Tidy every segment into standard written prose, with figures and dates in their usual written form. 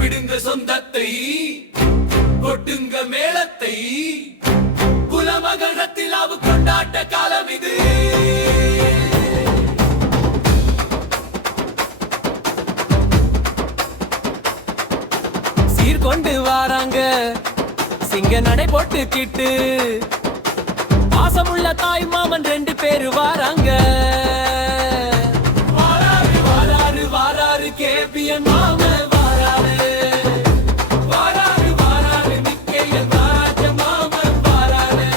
விடுங்க சொந்தத்தை, கொட்டுங்க மேளத்தை, குலமகரத்தில் அவ கொண்டாட்ட காலம் இது. சீர்கொண்டு வாராங்க சிங்க நடை போட்டுக்கிட்டு, பாசமுள்ள தாய் மாமன் 2 பேரு வாராங்க. வாராரு வாராரு வாராரு கேபிஎன் மாமன் வாராரு, வாராரு வாராரு நிக்கையன் ராஜ மாமன் வாராரு.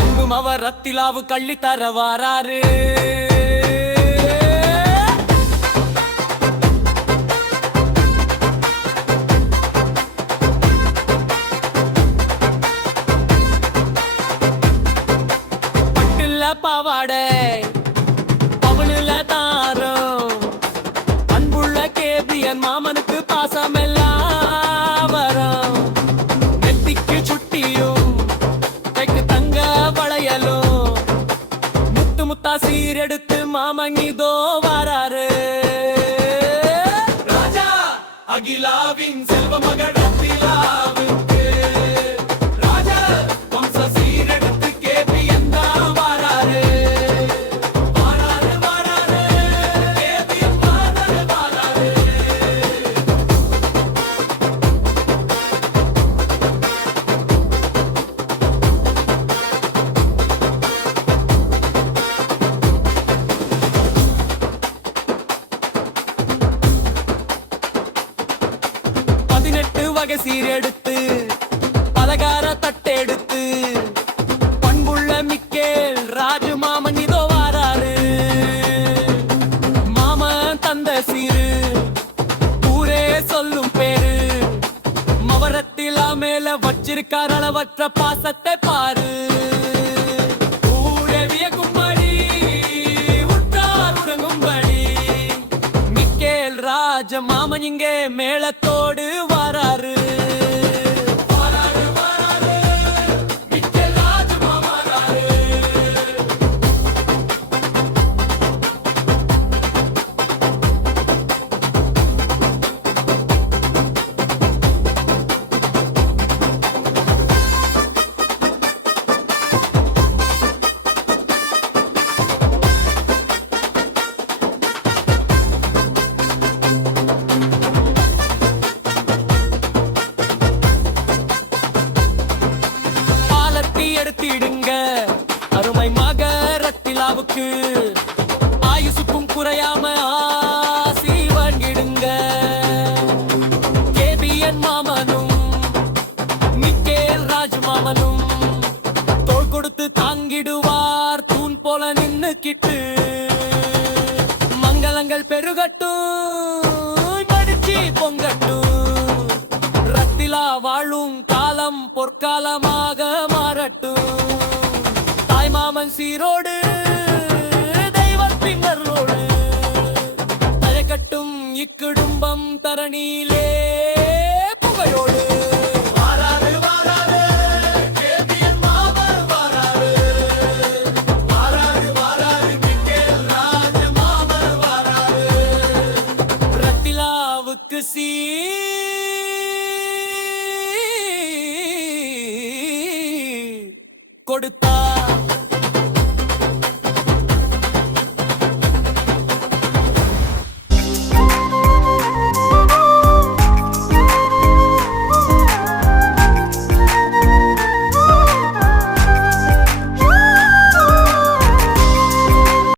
அன்பும் அவர் ரத்திலாவு கள்ளி தர வாராரு. பாவாடை பவனுல தாரம், அன்புள்ள கேபிஎன் மாமனுக்கு பாசமெல்லாம் வரும். நெத்திக்கு சுட்டியும் கைக்கு தங்க வளையலும், முத்து முத்தா சீரெடுத்து மாமன் இதோ வராரு. ராஜா அகிலாவின் செல்வ மகள் ரத்திலாவுக்கு ராஜா வம்ச சீரெடுத்து கேபிஎன் தான் வாராரு. வாராரு வாராரு கேபிஎன் வாராரு வாராரு. வகை சீரெடுத்து பலகார தட்டெடுத்து, பண்புள்ள மிக்கேல் ராஜு மாமன் இதோ வாராரு. மாமன் தந்த சீரு ஊரே சொல்லும் பேரு, மவரத்திலா மேல வச்சிருக்கார் அளவற்ற பாசத்தை பாரு. ஊரே வியக்கும்படி உற்றார் உறங்கும்படி, மிக்கேல் ராஜ மாமன் இங்கே மேளத்தோடு வாராரு. எடுத்திடுங்க அருமை மகரத்திலாவுக்கு, ஆயுசுக்கும் குறையாம ஆசி வாங்கிடுங்க. கேபிஎன் மாமனும் மிக்கேல் ராஜ் மாமனும் தோள் கொடுத்து தாங்கிடுவார் தூண் போல நின்னுக்கிட்டு. மங்களங்கள் பெருகட்டும் மடிச்சி பொங்கட்டும், ரத்திலா வாழும் காலம் பொற்காலமாக மாறட்டும். தாய் மாமன் சீரோடு தெய்வத்தின் அருளோடு தயக்கட்டும் இக்குடும்பம் தரணியிலே புகையோடு. வாராரு வாராரு கேபிஎன் மாமன் வாராரு, வாராரு வாராரு மிக்கேல் ராஜ மாமன் வாராரு. ரத்திலாவுக்கு கொடுத்து